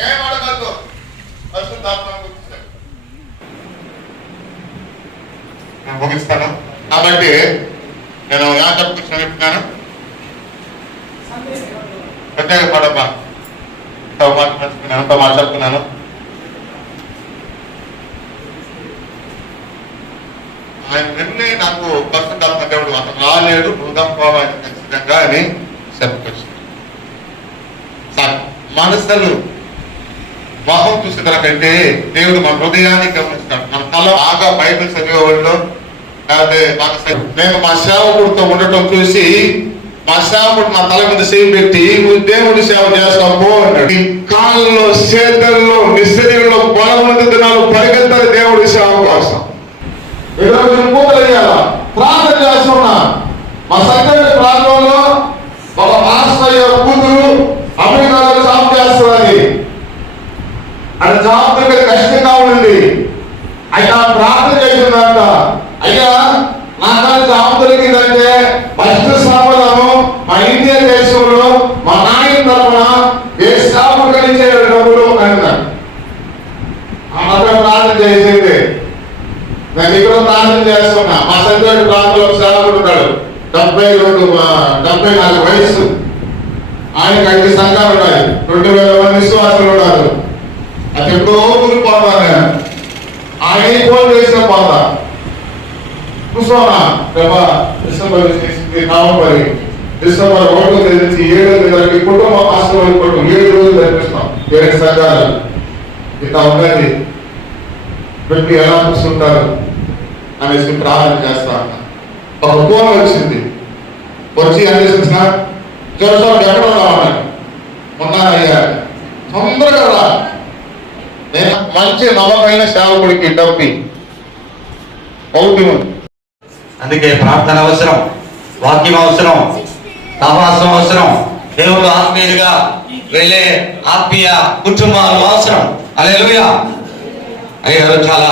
ఏం అడగద్దు పరిశుద్ధాత్మ నేను ముగిస్తాను. కాబట్టి నేను యాకబ్ కృష్ణ చెప్తున్నాను. ప్రత్యేక పడమ్మా మాట్లాడుతున్నాను మాట్లాడుకున్నాను ఆయన నిన్నే నాకు పరిశుద్ధాత్మ దేవుడు అతను రాలేడు బృందం పోవాలి ఖచ్చితంగా అని చెప్పొచ్చు. సార్ మనసులు మొహం చూసేదల కంటే దేవుడు మన హృదయాన్ని గమనిస్తాడు మన తల బాగా బైబిల్ చదివేవాళ్ళు అదే నేను మా సేవకుడితో ఉండటం చూసి మా సేవకుడు నా తల మీద సేవ పెట్టి దేవుడి సేవ చేస్తాము పో అన్నాడు. నీ కాళ్ళలో చేతుల్లో నిశ్చర్యంలో బలవంత దినాలు పరిగెత్తాలి దేవుడి సేవ కోసం. ఈరోజు పూతలయ్యాల ప్రార్థన చేస్తున్నా. మా సంఘటన ఉంది అయ్యా ప్రార్థన చేసిందంట అయ్యా నా నాకు జాబ్ దొరికిందంటే ఫస్ట్ సమాధానం మా ఇండియా దేశంలో మా నాయన తరఫున ఏ స్టాఫ్ కలిసే డబ్బులు అన్నాడు ఆ మాత్రం ప్రార్థన చేసింది నేను ఇక్కడ ప్రార్థన చేస్తున్నా. మా సంతోష ప్రాంతంలో సేవకుడు ఉంటాడు డెబ్బై రెండు డెబ్బై నాలుగు వయసు ఆయనకి ఐదు సంఘాలు ఉన్నాయి. రెండు వేల మంది విశ్వాసులు ఉన్నారు. ఎప్పుడో ఊరిపోతాను నేను ఆయన. ఫోన్ చేసిన పోతా? కూర్చోనా రేపా డిసెంబర్ చేసింది నవంబర్ డిసెంబర్ ఒకటో తేదీ నుంచి ఏడో తేదీ కుటుంబ ఆశ్రమం కుటుంబం ఏడు రోజులు జరిపిస్తాం. ఏడు సంఘాలు. ఇట్లా ఉన్నది పెట్టి ఎలా చూస్తుంటారు అనేసి ప్రార్థన చేస్తా ఒక ఫోన్ వచ్చింది. వచ్చి అనేసి సార్ జోసఫ్ ఎక్కడ ఉన్నామన్నాడు ఉన్నానయ్యా తొందరగా రా. మంచి నమ్మకమైన సేవకుడికి డబ్బి ఒకటి అందుకే ప్రార్థన అవసరం వాక్యం అవసరం సహవాసం అవసరం దేవుడు ఆత్మీయులుగా వెళ్ళే ఆత్మీయ కుటుంబాలు అవసరం. అలే అయ్యారు చాలా